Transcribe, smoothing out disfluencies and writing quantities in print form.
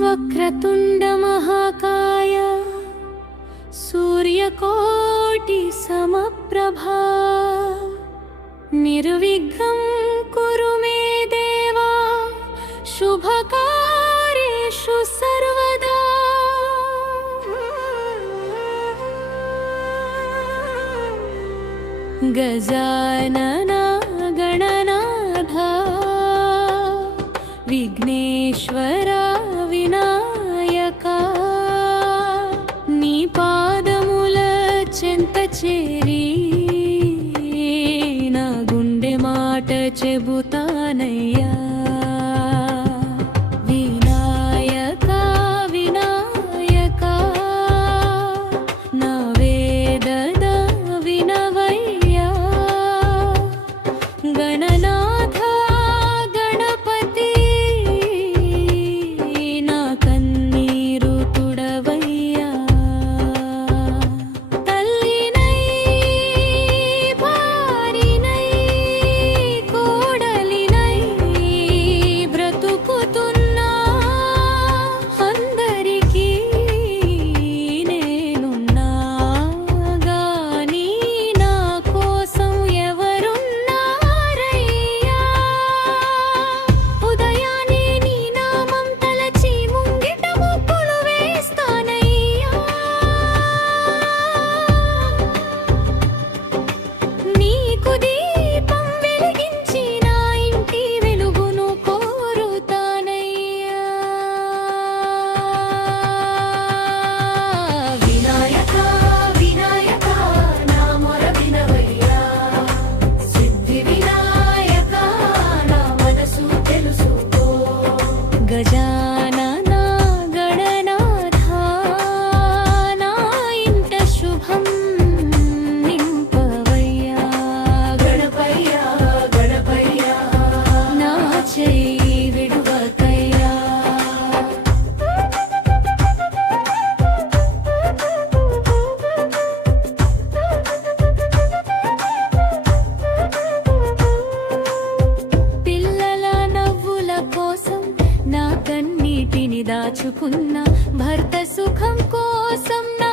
వక్రతుండ మహాకాయ సూర్యకోటి సమప్రభా నిర్విఘ్నం కురు మే దేవా శుభకార్యేషు సర్వదా గజానన గణనాథ విఘ్నేశ్వర వినాయక నీ పాదముల చెంత చేరి నా గుండె మాట చెబుతానయ్యా వినాయక వినాయక నా వేదన వినవయ్యా గణనాథ గణపతి నా కన్నీరు తుడవయ్యా తల్లినై భారినై కోడలినై బ్రతుకుతున్నా అందరికీ నేనున్నా గాని నా కోసం ఎవరున్నారయ్యా ఉదయాన్నే నీ నామం తలచి ముంగిట ముగ్గులు వేస్తానయ్యా నీకు దీపం వెలిగించి నా ఇంటి వెలుగును కోరుతానయ్యా వినాయక వినాయక నా మొర వినవయ్యా సిద్ధి వినాయక నా మనసు తెలుసుకో గజానన గణనాథ నా ఇంట శుభం నింపవయ్యా గణపయ్యా గణపయ్యా నా చెయ్యి విడువకయ్యా పిల్లల నవ్వుల కోసం నా కన్నీటిని దాచుకున్న భర్త సుఖం కోసం నా